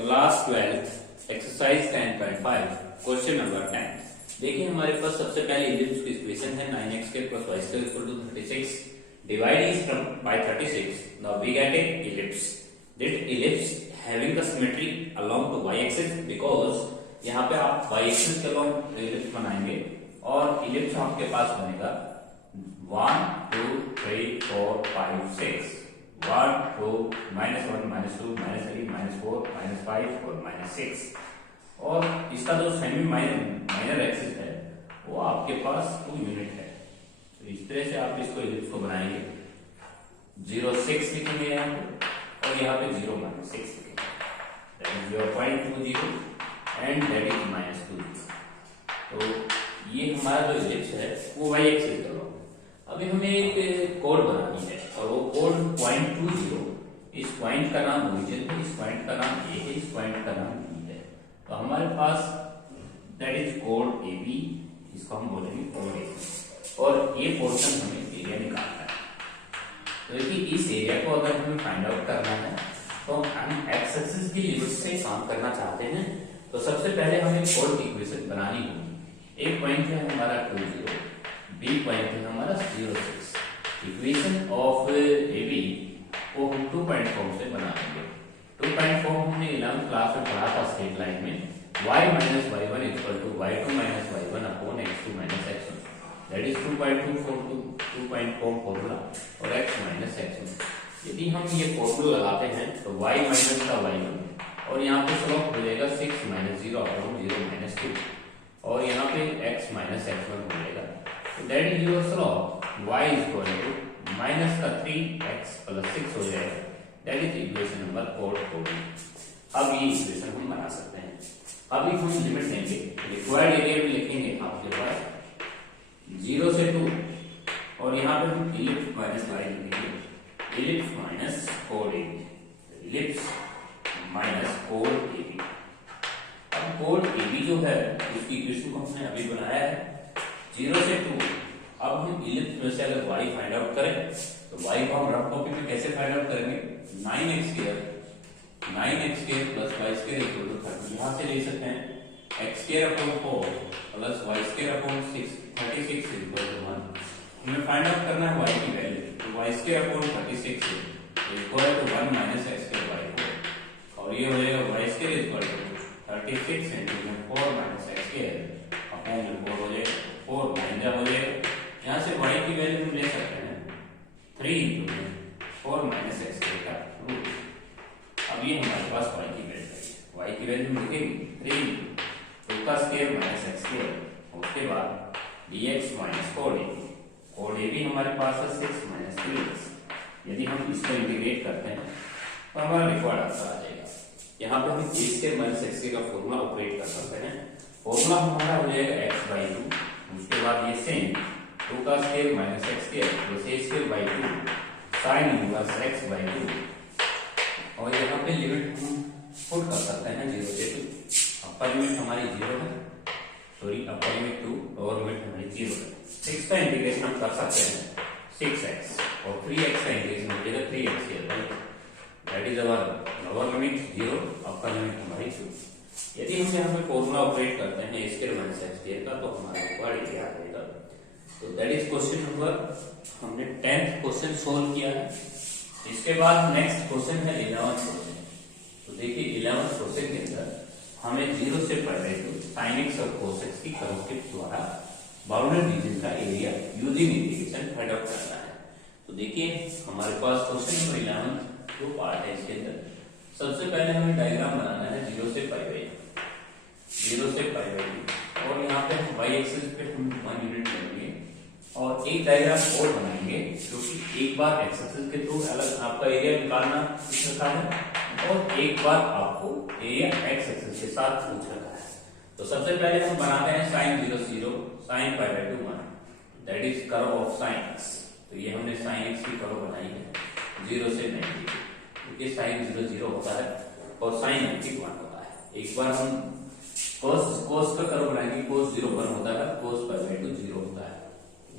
Class 12 exercise 10.5 question number 10। देखिए हमारे पास सबसे पहले इलिप्स की इक्वेशन है 9x square plus y square equal to 36. Divide each term by 36. Now we get a ellipse. This ellipse having the symmetry along the y-axis because यहाँ पे आप y-axis के along ellipse बनाएंगे और ellipse आपके पास बनेगा 1 2 3 4 5 6 1 2 -1 -2 -3 -4 -5 और -6 और इसका जो सेमी माइनर एक्सिस है वो आपके पास 2 यूनिट है। तो इस तरह से आप इसको इलिप्स को बनाएंगे 0 6 लिखेंगे यहाँ पे और यहाँ पे 0 -6 लिखेंगे, that is 0.20 and that is -2। तो ये हमारा जो इलिप्स है वो y एक्सिस का है। अभी हमें एक कोड बनानी है और वो कोड 0.20, इस पॉइंट का नाम ओरिजिन है, इस पॉइंट का नाम ए है, इस पॉइंट का नाम बी है। तो हमारे पास that is code A B, इसको हम बोलेंगे कोड ए और ये पोर्शन हमें एरिया निकालना है। तो देखिए इस एरिया को अगर हमें फाइंड आउट करना है तो हम एक्स एक्सिस की लिमिट से काम करना चाहते हैं। तो सबसे पहले हमें कोड की इक्वेशन बनानी होगी। एक पॉइंट है हमारा 20, बी पॉइंट है हमारा 06। इक्वेशन ऑफ ए बी को हम 2 पॉइंट फॉर्म से बना देंगे। 2 पॉइंट फॉर्म हमने 11th क्लास में पढ़ा था स्ट्रेट लाइन में, y minus y1 equal to y2 minus y1 upon x2 minus x1, that is 2.2 point form formula और x minus x1। यदि हम ये फॉर्मूला लगाते हैं तो y माइनस का y1 और यहाँ पे स्लोप हो जाएगा 6 minus 0 upon 0 minus 2 और यहाँ पे x minus x1 हो जाएगा। तो that is your slope y is equal to minus का 3x प्लस 6 हो जाएगा, दैट इज इक्वेशन नंबर 4। अब ये इक्वेशन हम बना सकते हैं। अभी हम लिमिट देंगे, रिक्वायर्ड एरिया में लिखेंगे आपके पास 0 से 2 और यहाँ पे हम इलिप्स माइनस y लिखेंगे, इलिप्स माइनस कोड ए बी, इलिप्स माइनस कोड ए बी। अब कोड ए बी जो है उसकी इक्वेशन को हमने अभी बनाया है 0 से 2। अब हम इलिप्स में से अगर y फाइंड आउट करें तो y को हम रफ कॉपी में कैसे फाइंड आउट करेंगे, 9x square plus y square equal to 30। यहाँ से ले सकते हैं x square upon 4 plus y square upon 6, 36 equal to 1। हमें फाइंड आउट करना है y की वैल्यू, तो y square upon 36 equal to 1 minus x square by 4 और ये हो जाएगा y square equal to 36 into 4 minus x square upon 4 हो जाएगा, 4 माइनस हो जाएगा। यहाँ से y की वैल्यू हम ले सकते हैं 3 into 4 माइनस x स्क्वायर का रूट। अब ये हमारे पास y की वैल्यू है, y की वैल्यू लिखेंगे 3 2 का स्क्वायर माइनस x स्क्वायर, उसके बाद dx माइनस कोड ए बी हमारे पास है 6 माइनस 3x। यदि हम इसको इंटीग्रेट करते हैं तो हमारा रिक्वायर्ड आंसर आ जाएगा। यहाँ पे हम a square minus x square का फॉर्मूला ऑपरेट कर सकते हैं। फॉर्मूला हमारा हो जाएगा x/2, उसके बाद ये सेम 2 का square minus x square plus a square by 2 sin inverse x/2 और यहाँ पे लिमिट हम पुट कर सकते हैं 0 से 2। अपर लिमिट हमारी 0 है, सॉरी अपर लिमिट 2 और लिमिट हमारी 0 है। 6 का इंटीग्रेशन हम कर सकते हैं 6x और 3x का इंटीग्रेशन हो जाएगा 3x square, that is our lower limit 0, upper limit हमारी 2। यदि हम यहाँ पे फॉर्मूला ऑपरेट करते हैं a square minus x square का तो हमारा रिक्वायर्ड एरिया आ जाएगा। तो दैट इज क्वेश्चन नंबर, हमने 10th क्वेश्चन सोल्व किया है। इसके बाद नेक्स्ट क्वेश्चन है 11th क्वेश्चन। तो देखिए 11th क्वेश्चन के अंदर हमें 0 से पहले तो sin x और cos x की कर्व के द्वारा बाउंडेड रीजन का area using integration find out करना है। तो देखिए हमारे पास क्वेश्चन नंबर 11 दो पार्ट है। इसके अंदर सबसे पहले हमें डायग्राम बनाना है 0 से पाई और यहाँ पे हम y एक्सिस पे हम 1 यूनिट लेंगे और एक डायग्राम और बनाएंगे क्योंकि एक बार x एक्सिस के थ्रू अलग आपका एरिया निकालना पूछ रखा है और एक बार आपको एरिया x एक्सिस के साथ पूछ रखा है। तो सबसे पहले हम बनाते हैं sin 0 0 sin π/2 1, that is curve of sin x। तो ये हमने sin x की कर्व बनाई है 0 से 90, क्योंकि sin 0 0 होता है और sin 90 1 होता है। एक बार हम cos का कर्व बनाएंगे, cos 0 1 होता है, cos π/2 0 होता है।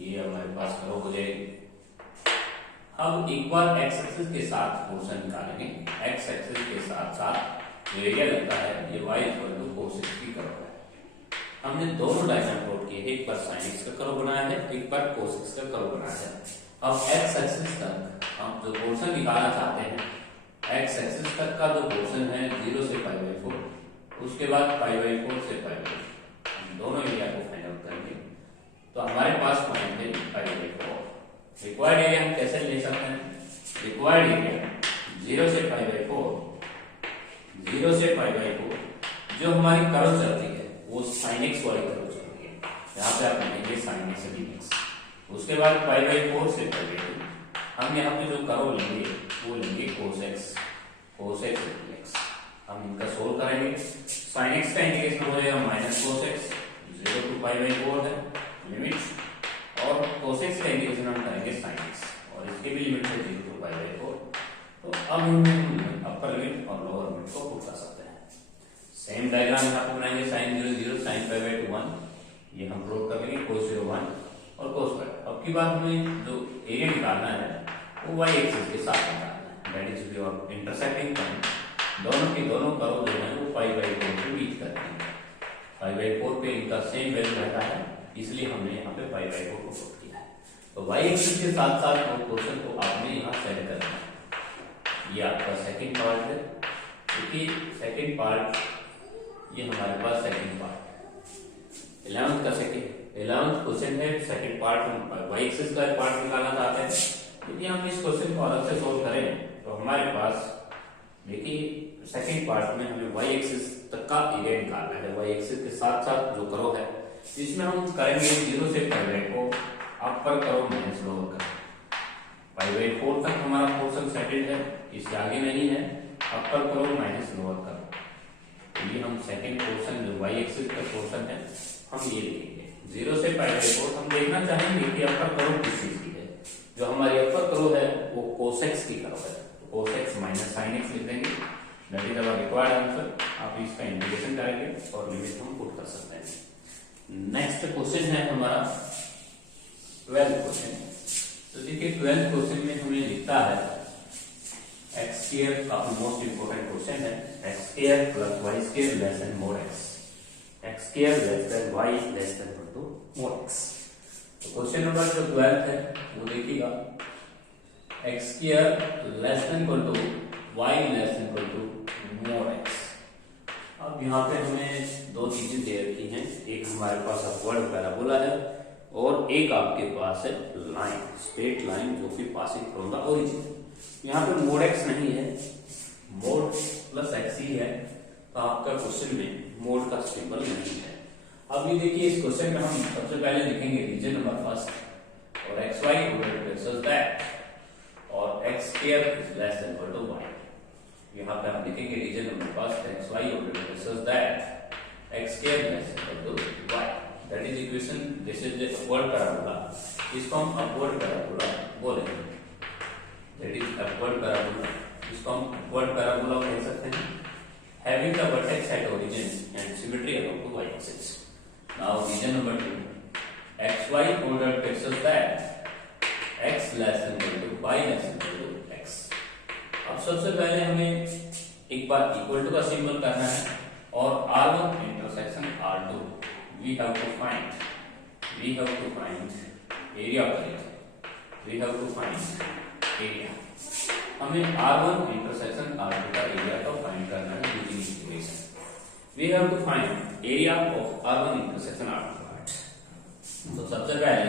ये हमारे पास कर्व हो जाएगी। अब एक बार x एक्सिस के साथ पोर्शन निकालेंगे, x एक्सिस के साथ साथ जो एरिया लगता है ये y equal to cos x की कर्व है। हमने दोनों डायग्राम प्लॉट किए, एक पर sin x का कर्व बनाया है, एक पर cos x का कर्व बनाया है। अब x एक्सिस तक हम जो पोर्शन निकालना चाहते हैं, x एक्सिस तक का जो पोर्शन है 0 से π/4, उसके बाद π/4 से π/4, हम दोनों एरिया को फाइंड आउट करेंगे। तो हमारे पास पॉइंट है π/4। रिक्वायर्ड एरिया हम कैसे ले सकते हैं? रिक्वायर्ड एरिया 0 से π/4, 0 से π/4 जो हमारी कर्व चलती है वो sin x वाली कर्व चलती है, यहाँ पे आप लिखेंगे sin x dx। उसके बाद π/4 से π/2 हम यहाँ पे जो कर्व लेंगे वो लेंगे cos x dx। हम इनका सोल्व करेंगे। sin x का इंटीग्रेशन हो जाएगा माइनस cos x, 0 to π/4 है लिमिट, और cos x का इंटीग्रेशन हम करेंगे sin x, और इसके भी लिमिट है 0 to π/4। तो अब हम अपर लिमिट और लोअर लिमिट को पुट कर सकते हैं। सेम डायग्राम यहाँ पे बनाएंगे, sin 0 0 sin π/2 1, ये हम प्रूव कर लेंगे cos 0 1 और cos π। अब की बात हमें जो एरिया निकालना है वो y एक्सिस के साथ निकालना है, that is your intersecting point. दोनों के दोनों कर्व जो है वो π/4 के बीच करते हैं, π/4 पे इनका सेम वैल्यू रहता है, इसलिए हमने यहाँ पे π/4 को पुट किया है। तो y एक्सिस के साथ साथ वो पोर्शन को आपने यहाँ सेट करना है। ये आपका सेकंड पार्ट है, क्योंकि सेकंड पार्ट ये हमारे पास सेकंड पार्ट 11th का सेकंड 11th क्वेश्चन है। सेकंड पार्ट हम y एक्सिस का पार्ट निकालना चाहते हैं। यदि हम इस क्वेश्चन को अलग से सोल्व करें तो हमारे पास देखिए सेकंड पार्ट में हमें y एक्सिस तक का एरिया निकालना है। y एक्सिस के साथ साथ जो कर्व है इसमें हम करेंगे 0 से π/4 upper curve minus lower curve. π/4 तक हमारा पोर्शन सेटल्ड है, इससे आगे नहीं है, अपर कर्व माइनस लोअर कर्व। तो ये हम सेकंड पोर्शन जो y एक्सिस का पोर्शन है हम ये लिखेंगे 0 से π/4। हम देखना चाहेंगे कि अपर कर्व किस चीज की है। जो हमारी अपर कर्व है वो cos x की कर्व है, तो cos x minus sin x लिख देंगे, that is our required answer. आप इसका इंटीग्रेशन करेंगे और लिमिट हम पुट कर सकते हैं। नेक्स्ट क्वेश्चन है हमारा 12th क्वेश्चन। तो देखिए 12th क्वेश्चन में हमें लिखता है x स्क्वायर, काफी मोस्ट इंपोर्टेंट क्वेश्चन है, x square plus y square less than mod x, x square less than y less than equal to mod x। तो क्वेश्चन नंबर जो 12th है वो देखिएगा, x square less than equal to y less than equal to mod x। अब यहाँ पे हमें दो चीजें दे रखी हैं, एक हमारे पास अपवर्ड पैराबोला है और एक आपके पास है लाइन, स्ट्रेट लाइन जो कि पासिंग फ्रॉम द ओरिजिन। यहाँ पे mod x नहीं है, mod प्लस x ही है, तो आपका क्वेश्चन में mod का सिंबल नहीं है। अब ये देखिए इस क्वेश्चन में हम सबसे पहले लिखेंगे रीजन नंबर फर्स्ट, और xy वर्सेस दैट, और x square is less than equal to y। यहाँ पे हम लिखेंगे region number first xy versus that, x square less than equal to y, that is equation, this is the upward parabola. इसको हम upward parabola बोलेंगे, that is upward parabola. इसको हम upward parabola कह सकते हैं, having the vertex at origin and symmetry along the y axis. Now region number 2, xy ordered versus that, x less than equal to y less than equal to x। अब सबसे पहले हमें एक बार equal to का symbol करना है, और r1 intersection r2 we have to find area of the region, we have to find area। हमें r1 इंटरसेक्शन r2 का एरिया का फाइंड करना है using equation. We have to find area of r1 intersection r2 part। तो सबसे पहले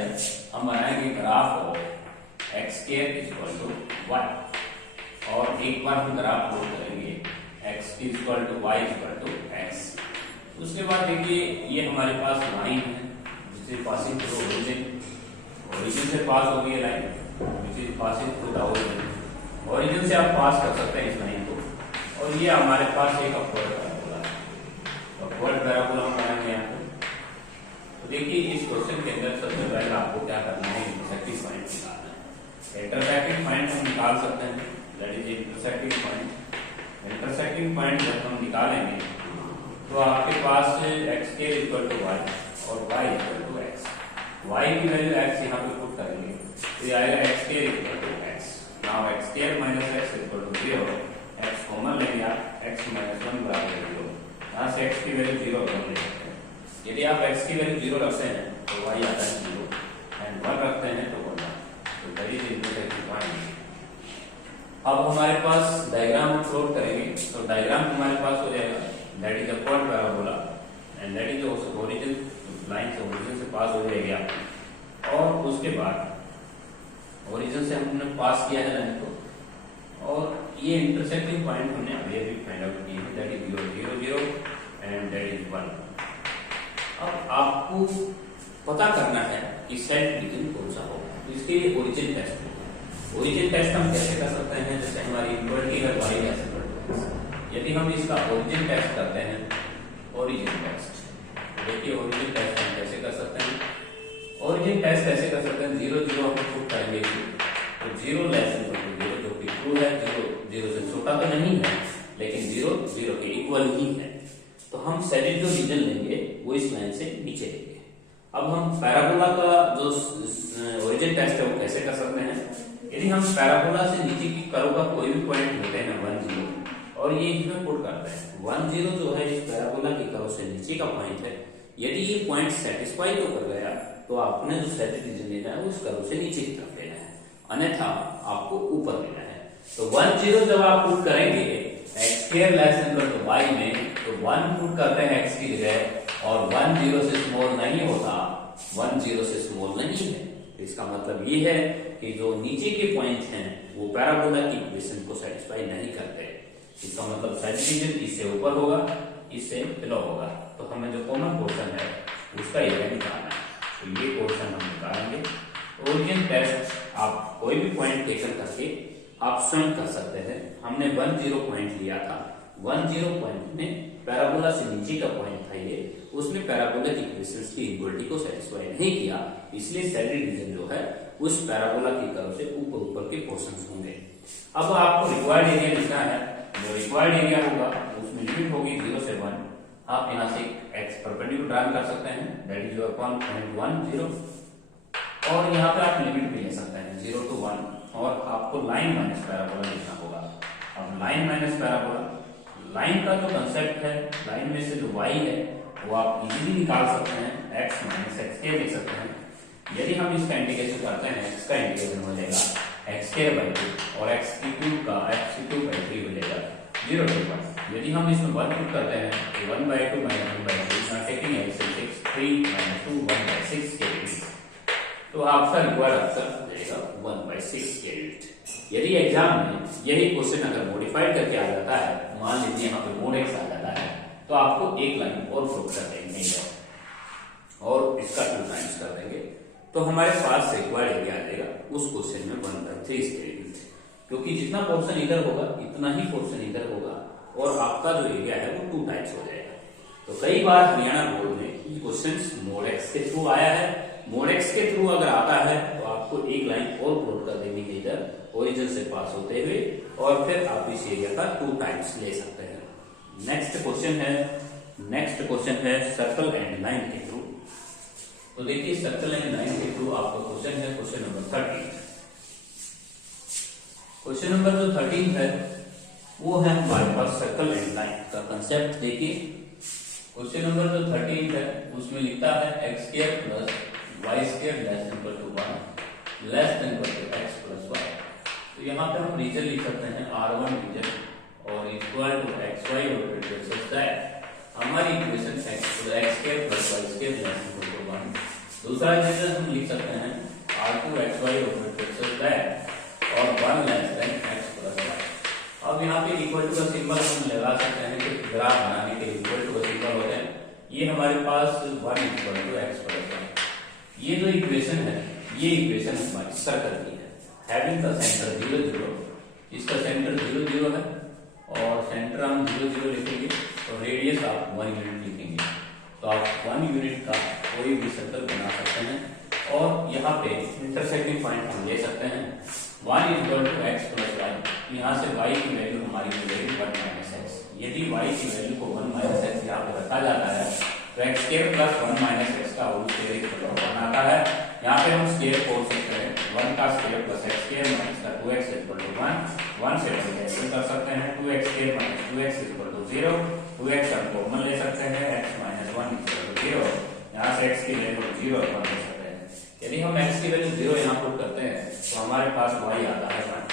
हम बनाएंगे graph of x square is equal to y, और एक बार हम ग्राफ प्लॉट करेंगे x is equal to y is equal to x। उसके बाद देखिए ये हमारे पास लाइन है जिसे पासिंग थ्रू ओरिजिन से पास हो गई है line, which is passing through the origin. Origin से आप पास कर सकते हैं इस लाइन को, और ये हमारे पास एक अपवर्ड पैराबोला है, अपवर्ड पैराबोला हम बनाएंगे यहाँ पे। तो देखिए इस क्वेश्चन के अंदर सबसे पहले आपको क्या करना है, इंटरसेक्टिंग पॉइंट निकालना है। इंटरसेक्टिंग पॉइंट हम निकाल सकते हैं, that is intersecting point. Intersecting point जब हम निकालेंगे तो आपके पास x के इक्वल टू y और y equal to x, y की वैल्यू x यहाँ पे पुट करेंगे तो ये आएगा x के equal to x। Now x square minus x equal to 0, x common लेंगे आप, x माइनस 1 बराबर 0 रखते हैं तो y आता है 0 एंड 1 रखते हैं तो 1, तो दैट इज इंटरसेक्टिंग पॉइंट। अब हमारे पास डायग्राम हम प्लॉट करेंगे, तो डायग्राम हमारे पास हो जाएगा that is a quad parabola and that is origin line से ओरिजिन से पास हो जाएगी आपकी, और उसके बाद ओरिजिन से हमने पास किया है लाइन को, और ये इंटरसेक्टिंग पॉइंट हमने अभी अभी फाइंड आउट किए हैं that is 0 0 0 and that is 1। अब आपको पता करना है कि सेट रीजन कौन सा होगा, तो इसके लिए ओरिजिन टेस्ट। ओरिजिन टेस्ट हम कैसे कर सकते हैं, जैसे हमारी इक्वालिटी है y x, यदि हम इसका ओरिजिन टेस्ट करते हैं, ओरिजिन टेस्ट, देखिए ओरिजिन टेस्ट हम कैसे कर सकते हैं। ओरिजिन टेस्ट कैसे कर सकते हैं, 0 0 हम पुट करेंगे, तो 0 लेस देन 0 जो कि ट्रू है, 0 0 से छोटा तो नहीं है लेकिन 0 0 के इक्वल ही है, तो हम सैडिड जो रीजन लेंगे वो इस लाइन से नीचे लेंगे। अब हम पैराबोला का जो ओरिजिन टेस्ट है वो कैसे कर सकते हैं, यदि हम पैराबोला से नीचे की कर्व का कोई भी पॉइंट लेते हैं 1 0 और ये इसमें पुट करते हैं 1 0 जो है इस पैराबोला की कर्व से नीचे का पॉइंट है, यदि ये पॉइंट सेटिस्फाई तो कर गया तो आपने जो सैडिड रीजन लेना है उस कर्व से नीचे की तरफ लेना है, अन्यथा आपको ऊपर लेना है। तो 1 0 जब आप पुट करेंगे x square less than equal to y में, तो 1 पुट करते हैं x की जगह और 1 0 से स्मॉल नहीं होता, 1 0 से स्मॉल नहीं है, तो इसका मतलब ये है कि जो नीचे के पॉइंट हैं वो पैराबोला की इक्वेशन को सेटिस्फाई नहीं करते, इसका मतलब सैडिड रीजन इससे ऊपर होगा, इससे बिलो होगा, तो हमें जो कॉमन पोर्शन है उसका एरिया निकालना है, तो ये पोर्शन हम निकालेंगे। ओरिजिन टेस्ट आप कोई भी पॉइंट टेकन करके आप स्वयं कर सकते हैं। हमने 1 0 पॉइंट लिया था, 1 0 पॉइंट में पैराबोला से नीचे का पॉइंट था ये, उसने पैराबोला की इक्वेशंस की इक्वलिटी को सेटिस्फाई नहीं किया, इसलिए सैडिड रीजन जो है उस पैराबोला की कर्व से ऊपर ऊपर के पोर्शंस होंगे। अब आपको रिक्वायर्ड एरिया लिखना है, जो रिक्वायर्ड एरिया होगा उसमें लिमिट होगी 0 से 1, आप यहाँ से x परपेंडिकुलर ड्रा कर सकते हैं दैट इज योर 1.10, और यहाँ पे आप लिमिट भी ले सकते हैं 0 to 1, और आपको लाइन माइनस पैराबोला लिखना होगा। अब लाइन माइनस पैराबोला, लाइन का जो कंसेप्ट है, लाइन में से जो y है वो आप इजीली निकाल सकते हैं, x माइनस एक्स स्क्वायर लिख सकते हैं। यदि हम इसका इंटीग्रेशन करते हैं, इसका इंटीग्रेशन हो जाएगा x स्क्वायर बाई 2 और x की क्यूब का x की क्यूब बाई 3 हो जाएगा 0 to 1। यदि हम इसमें 1 पुट करते हैं तो 1/2 माइनस 1/2, टेकिंग x 6 3 माइनस 2 1/6 के यूनिट, तो आपका रिक्वायर्ड आंसर हो जाएगा 1/6 के यूनिट। यदि एग्जाम में यही क्वेश्चन अगर मॉडिफाइड करके आ जाता है, मान लीजिए यहाँ पे mod x आ जाता है, तो आपको एक लाइन और फ्लोट कर देंगे और इसका 2 टाइम्स कर देंगे, तो हमारे पास रिक्वायर्ड एरिया आ जाएगा उस क्वेश्चन में 1/3 के यूनिट, क्योंकि जितना पोर्शन इधर होगा इतना ही पोर्शन इधर होगा और आपका जो एरिया है वो 2 टाइम्स हो जाएगा। तो कई बार हरियाणा बोर्ड में क्वेश्चन mod x के थ्रू आया है, mod x के थ्रू अगर आता है तो आपको एक लाइन और प्लॉट कर देंगे इधर ओरिजिन से पास होते हुए, और फिर आप इस एरिया का 2 टाइम्स ले सकते हैं। नेक्स्ट क्वेश्चन है सर्कल एंड लाइन के थ्रू। तो देखिए सर्कल एंड लाइन के थ्रू आपका क्वेश्चन है क्वेश्चन नंबर 13। क्वेश्चन नंबर जो 13 है वो है हमारे पास सर्कल एंड लाइन का कंसेप्ट। देखिए क्वेश्चन नंबर जो 13 है उसमें लिखता है x square plus y square less than equal to 1 less than equal to x plus y। तो यहाँ पे हम रीजन लिख सकते हैं R1 रीजन और इक्वल टू xy और हमारी equation x square plus y square less than equal to 1। दूसरा रीजन हम लिख सकते हैं R2 xy और 1 less than x plus y। अब यहाँ पे इक्वल टू का सिंबल हम लगा सकते हैं कि ग्राफ बनाने के इक्वल टू का सिंबल होता है, ये हमारे पास 1 equal to x plus y। ये जो इक्वेशन है ये इक्वेशन हमारी सर्कल की है, हैविंग द सेंटर 0 0, इसका सेंटर 0 0 है और सेंटर हम 0 0 लिखेंगे और रेडियस आप 1 यूनिट लिखेंगे, तो आप 1 यूनिट का कोई भी सर्कल बना सकते हैं। और यहाँ पे इंटरसेक्टिंग पॉइंट हम ले सकते हैं 1 equal to x plus y, यहाँ से y की वैल्यू हमारी हो जाएगी 1 माइनस एक्स। यदि y की वैल्यू को 1 माइनस एक्स यहाँ पे रखा जाता है तो x square plus 1 minus x का होल स्क्वायर इक्वल टू 1 आता है। यहाँ पे हम स्क्वायर खोल सकते हैं, 1 का square plus x square minus का 2x इक्वल टू 1 से कैंसिल कर सकते हैं, 2x square minus 2x equal to 0, 2x हम कॉमन ले सकते हैं, x माइनस 1 इक्वल टू 0, यहाँ से x की वैल्यू 0 और 1 ले सकते हैं। यदि हम x की वैल्यू 0 यहाँ पुट करते हैं तो हमारे पास y आता है 1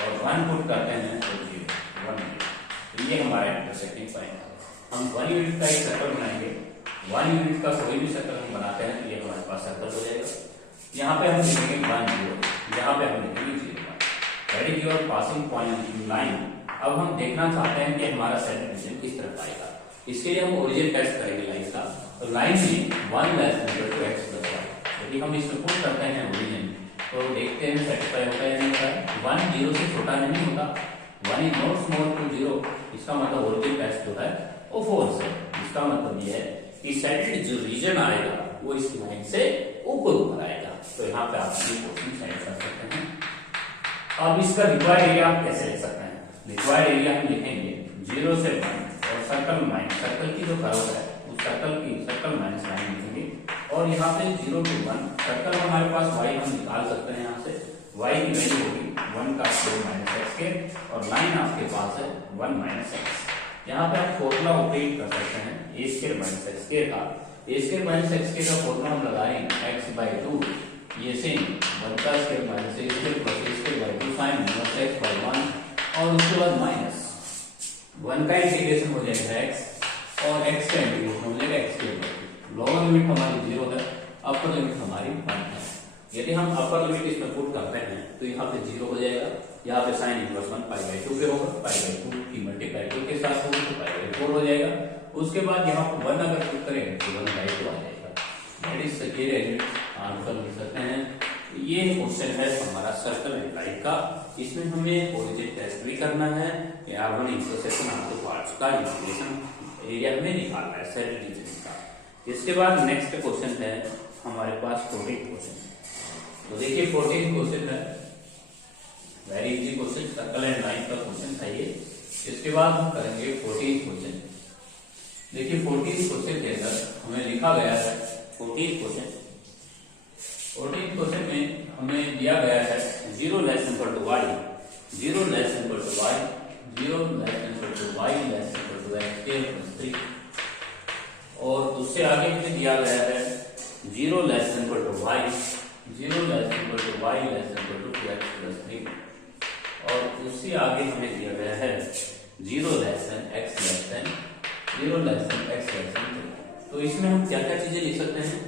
और 1 पुट करते हैं तो 0 1 0। ये हमारा इंटरसेक्टिंग पॉइंट है। हम 1 यूनिट का एक सर्कल बनाएंगे, 1 यूनिट का कोई भी सर्कल हम बनाते हैं तो ये हमारे पास सर्कल हो जाएगा। यहाँ पे हम लिखेंगे 1 0, यहाँ पे हम लिखेंगे 0 1। That is your passing point in line. अब हम देखना चाहते हैं कि हमारा सेंटर रीजन किस तरफ आएगा। इसके लिए हम ओरिजिन टेस्ट करेंगे लाइन का। तो लाइन में 1 less than two x plus y, यदि हम इसमें पुट करते हैं ओरिजिन तो देखते हैं सेटिस्फाई होता है या नहीं होता है। 1 0 से छोटा नहीं होता, 1 इज नॉट स्मॉल टू 0, इसका मतलब ओरिजिन टेस्ट जो है वो फॉल्स है। इसका मतलब ये है कि सेटेड जो रीजन आएगा वो इस लाइन से ऊपर आएगा। तो यहाँ पे आप ये क्वेश्चन सेट कर सकते हैं। अब इसका रिक्वायर्ड एरिया आप कैसे ले सकते हैं? रिक्वायर्ड एरिया हम लिखेंगे 0 से 1 और सर्कल माइनस सर्कल की जो कर्व है उस सर्कल माइनस लाइन लिखेंगे और यहाँ पे 0 to 1 सर्कल हमारे पास y हम निकाल सकते हैं। यहाँ से y की वैल्यू होगी 1 का स्क्वायर माइनस एक्स के और लाइन आपके पास है 1 माइनस एक्स। यहाँ पे आप फॉर्मूला ऑपरेट कर सकते हैं ए स्क्वायर माइनस एक्स स्क्वायर का। ए स्क्वायर माइनस एक्स स्क्वायर का फॉर्मूला हम लगाएंगे x/2 ये सेम 1 का square minus A square plus A square by 2 sin minus x/1 और उसके बाद माइनस 1 का इंटीग्रेशन हो जाएगा x और x का इंटीग्रेशन हो जाएगा x के ऊपर। लोअर लिमिट हमारी 0 है, अपर लिमिट हमारी 1 है। यदि हम अपर लिमिट इसमें पुट करते हैं तो यहाँ पे 0 हो जाएगा, यहाँ पे sin इनवर्स 1 π/2 पे होगा, π/2 की मल्टीप्लाई 2 के साथ होगा तो π/4 हो जाएगा। उसके बाद यहाँ पे 1 अगर पुट करें तो 1/2 आ जाएगा। दैट इज सेकेंड आंसर लिख सकते हैं। ये क्वेश्चन है हमारा सर्कल एंड लाइन का। इसमें हमें ओरिजिन टेस्ट भी करना है, R1 इंटरसेक्शन आपके पार्ट्स का इंटीग्रेशन एरिया में निकालना है सेट रीजन का। इसके बाद नेक्स्ट क्वेश्चन है हमारे पास 14 क्वेश्चन। तो देखिए 14 क्वेश्चन है very easy question, circle and line का क्वेश्चन था ये। इसके बाद हम करेंगे 14 क्वेश्चन। देखिए 14 क्वेश्चन के अंदर हमें लिखा गया है 14 क्वेश्चन में हमें दिया गया है 0 less equal to y, 0 less equal to y, 0 less equal to y less equal to x square plus 3 और उससे आगे हमें दिया गया है 0 less equal to y, 0 less equal to y less equal to 2x plus 3 और उससे आगे हमें दिया गया है 0 less than x less than 0 less than x less than 2। तो इसमें हम क्या क्या चीजें लिख सकते हैं?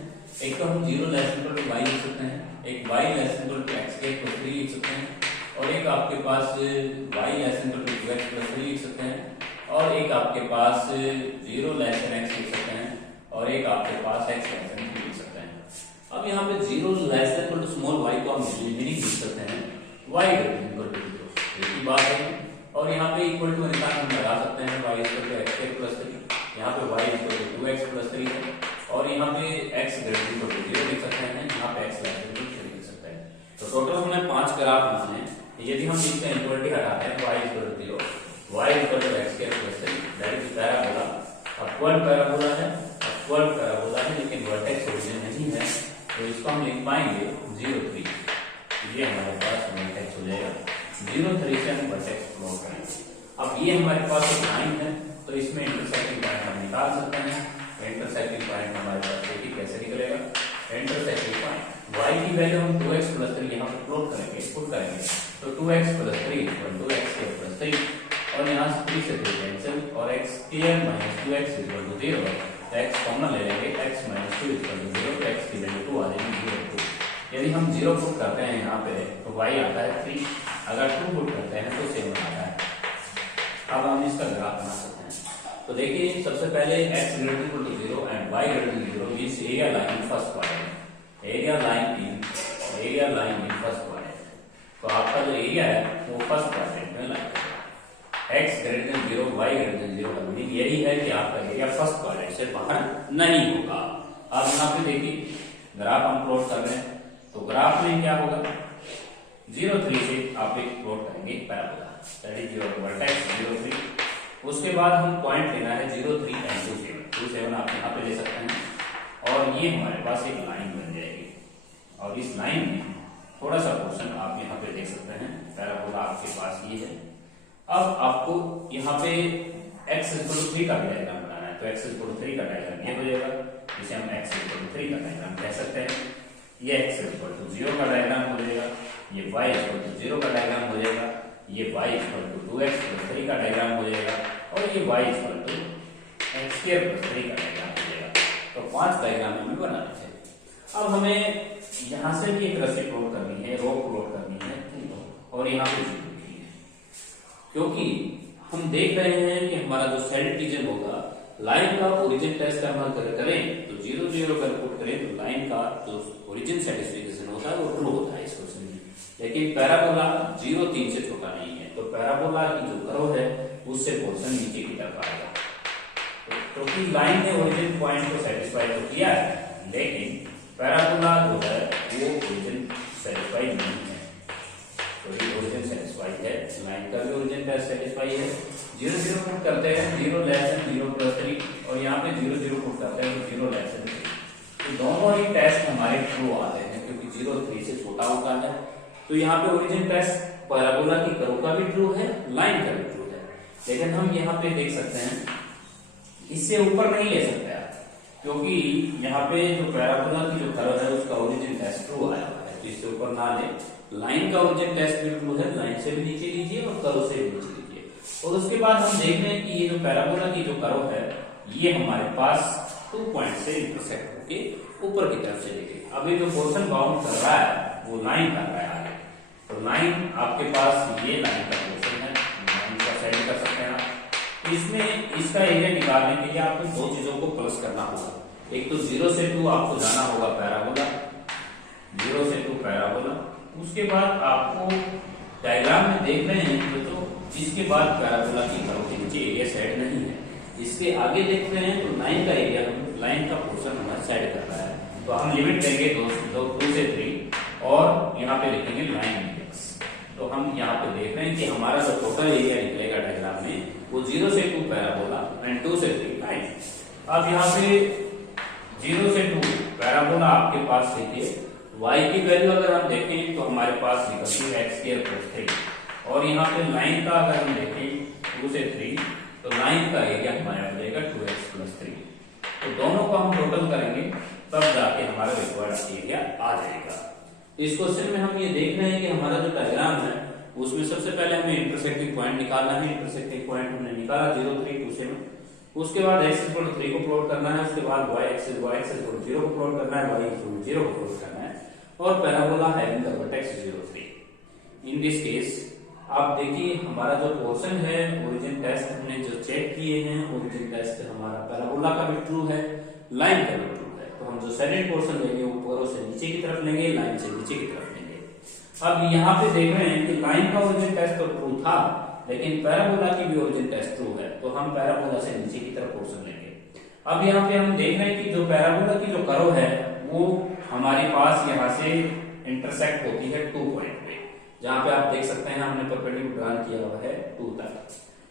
एक तो हम 0 लेस इक्वल टू y लिख सकते हैं, एक y less equal to x square plus 3 लिख सकते हैं और एक आपके पास y less equal to 2x plus 3 लिख सकते हैं और एक आपके पास 0 लेस देन x लिख सकते हैं और एक आपके पास x लेस देन 3 लिख सकते हैं। अब यहाँ पे 0 less than equal to small y को हम मीनिंग लिख सकते हैं y इक्वल टू 0, एक ही बात है। और यहाँ पे इक्वल टू निशान हम लगा सकते हैं y equal to x square plus 3, यहाँ पे y equal to 2x plus 3 है और यहाँ पे x ग्रेटर इक्वल टू 0 लिख सकते हैं, यहाँ पे x लेस इक्वल टू 3 लिख सकते हैं। तो टोटल हमने 5 ग्राफ बनाने हैं। यदि हम इसका इक्वलिटी हटाते हैं y equal to 0, y equal to x square plus 3 that is parabola. Upward parabola है, अपवर्ड पैराबोला है लेकिन वर्टेक्स ओरिजिन नहीं है तो इसको हम लिख पाएंगे 0 3। ये हमारे पास वर्टेक्स हो जाएगा 0 3 से हम वर्टेक्स प्लॉट करेंगे। अब ये हमारे पास एक लाइन है तो इसमें इंटरसेक्टिंग पॉइंट हम निकाल सकते हैं। इंटरसेक्टिंग पॉइंट हमारे पास देखिए कैसे निकलेगा। इंटरसेक्टिंग पॉइंट y की वैल्यू हम 2x प्लस 3 यहाँ पे प्लॉट करेंगे, पुट करेंगे तो 2x plus 3 equal to x square plus 3 और यहाँ से 3 से 3 कैंसिल और x square minus 2x equal to 0, x common ले लेंगे, x माइनस 2 इक्वल टू 0 तो x की वैल्यू 2 आ जाएगी 0 2। यदि हम 0 पुट करते हैं यहाँ पे तो y आता है 3, अगर 2 पुट करते हैं तो 7 आता है। अब हम इसका ग्राफ बना सकते हैं। तो देखिए सबसे पहले x greater equal to 0 and y greater than 0 means area line in first quadrant, area line in first quadrant. तो आपका जो एरिया है वो फर्स्ट क्वाड्रेंट में line x greater than 0 y greater than 0 का मीनिंग यही है कि आपका एरिया फर्स्ट क्वाड्रेंट से बाहर नहीं होगा। अब यहाँ पे देखिए ग्राफ हम प्लॉट कर रहे हैं तो ग्राफ में क्या होगा 0 3 से आप एक प्लॉट करेंगे parabola that is your vertex 0 3। उसके बाद हम पॉइंट लेना है 0 3 एंड 2 7 आप यहाँ पे ले सकते हैं और ये हमारे पास एक लाइन बन जाएगी और इस लाइन में थोड़ा सा पोर्शन आप यहाँ पे देख सकते हैं। पैराबोला आपके पास ये है। अब आपको यहाँ पे x इक्वल टू 3 का डायग्राम बनाना है तो x इक्वल टू 3 का डायग्राम ये हो जाएगा। जिसे हम x इक्वल टू 3 का डायग्राम कह सकते हैं। ये x इक्वल टू 0 का डायग्राम हो जाएगा, ये y इक्वल टू 0 का डायग्राम हो जाएगा, ये y equal to 2x plus 3 का डायग्राम हो जाएगा और ये y equal to x square plus 3 का डायग्राम हो जाएगा। तो 5 डायग्राम हमें बनाने थे। अब हमें यहाँ से भी एक रस्सी प्लॉट करनी है, रो प्लॉट करनी है और यहाँ पे लिखनी है, क्योंकि हम देख रहे हैं कि हमारा जो साइड रीजन होगा लाइन का ओरिजिन टेस्ट हम करें तो 0 0 अगर पुट करें तो लाइन का जो ओरिजिन सेटिस्फिकेशन होता है वो ट्रू होता है इस क्वेश्चन में। लेकिन पैराबोला 0 3 से छोटा नहीं है, तो पैराबोला की जो कर्व है उससे पोर्शन नीचे की तरफ आएगा। क्योंकि लाइन ने ओरिजिन पॉइंट को सेटिस्फाई तो किया है, लेकिन पैराबोला जो है वो ओरिजिन सेटिस्फाई नहीं है। तो ये ओरिजिन सेटिस्फाई है, लाइन का भी ओरिजिन टेस्ट सेटिस्फाई है। 0 0 पुट करते हैं 0 लेस देन 0 प्लस 3 और यहाँ पे 0 0 पुट करते हैं तो 0 लेस देन 3। तो दोनों ही टेस्ट हमारे ट्रू आते हैं क्योंकि 0 3 से छोटा होता है। तो यहाँ पे ओरिजिन टेस्ट पैराबोला की कर्व का भी ट्रू है, लाइन का भी ट्रू है। लेकिन हम यहाँ पे देख सकते हैं इससे ऊपर नहीं ले सकते आप, क्योंकि यहाँ पे जो पैराबोला की जो कर्व है उसका ओरिजिन टेस्ट ट्रू आया हुआ है, तो इससे ऊपर ना ले। लाइन का ओरिजिन टेस्ट भी ट्रू है, लाइन से भी नीचे लीजिए और कर्व से भी नीचे लीजिए। और उसके बाद हम देख रहे हैं कि ये जो पैराबोला की जो कर्व है ये हमारे पास 2 पॉइंट से इंटरसेक्ट होके ऊपर की तरफ चलेगी। अभी जो पोर्शन बाउंड कर रहा है वो लाइन कर रहा है आगे। तो लाइन आपके पास ये लाइन का पोर्शन है, लाइन का साइड कर सकते हैं आप। इसमें इसका एरिया निकालने के लिए आपको 2 चीजों को प्लस करना होगा। एक तो 0 से 2 आपको जाना होगा पैराबोला, 0 से 2 पैराबोला। उसके बाद आपको डायग्राम में देख रहे हैं तो इसके बाद पैराबोला की कर्व के नीचे एरिया साइड नहीं है, इसके आगे देख रहे हैं तो लाइन का एरिया, लाइन का पोर्शन हमारा साइड कर रहा है। तो हम लिमिट देंगे 2 से 3 और यहाँ पे लिखेंगे लाइन इंडेक्स। तो हम यहाँ पे देख रहे हैं कि हमारा जो टोटल एरिया निकलेगा डायग्राम में वो 0 से 2 पैराबोला एंड 2 से 3 लाइन। अब यहाँ पे 0 से 2 पैराबोला आपके पास देखिए y की वैल्यू अगर हम देखें तो हमारे पास निकलती है x स्क्वायर प्लस 3 और यहाँ पे लाइन का अगर हम देखें 2 से 3 तो लाइन का एरिया हमारा मिलेगा 2x प्लस 3। तो दोनों को हम टोटल करेंगे तब जाके हमारा रिक्वायर्ड एरिया आ जाएगा। इस क्वेश्चन में हम ये देख रहे हैं कि हमारा जो डायग्राम है उसमें सबसे पहले हमें इंटरसेक्टिंग पॉइंट निकालना है। इंटरसेक्टिंग पॉइंट हमने निकाला 0 3 2 से में। उसके बाद x 3 को प्लॉट करना है, उसके बाद y एक्सिस 0 को प्लॉट करना है, y 0 को प्लॉट करना है और parabola having the vertex 0 3। In this case आप देखिए हमारा जो पोर्शन है ओरिजिन टेस्ट हमने जो चेक किए हैं, ओरिजिन टेस्ट हमारा पैराबोला का भी ट्रू है, लाइन का भी ट्रू है। तो हम जो सेडेड पोर्शन लेंगे वो ऊपर से नीचे की तरफ लेंगे, लाइन से नीचे की तरफ लेंगे। अब यहाँ पे देख रहे हैं कि लाइन का ओरिजिन टेस्ट तो ट्रू था लेकिन पैराबोला की भी ओरिजिन टेस्ट ट्रू है, तो हम पैराबोला से नीचे की तरफ पोर्शन लेंगे। अब यहाँ पे हम देख रहे हैं कि जो पैराबोला की जो कर्व है वो हमारे पास यहाँ से इंटरसेक्ट होती है 2 पॉइंट पे, जहां पे आप देख सकते हैं हमने परपेंडिकुलर ड्रॉ किया हुआ है 2 तक।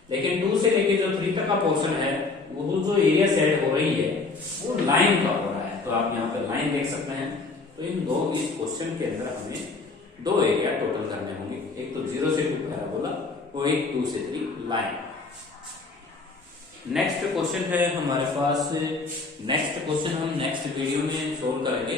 लेकिन 2 से लेके जो 3 तक का पोर्शन है वो जो एरिया सेट हो रही है वो लाइन का हो रहा है। तो आप यहाँ पे लाइन देख सकते हैं। तो इन दो इस क्वेश्चन के अंदर हमें 2 एरिया टोटल करने होंगे, एक तो 0 से 2 पैराबोला और एक 2 से 3 लाइन। नेक्स्ट क्वेश्चन है हमारे पास, नेक्स्ट क्वेश्चन हम नेक्स्ट वीडियो में सोल्व करेंगे।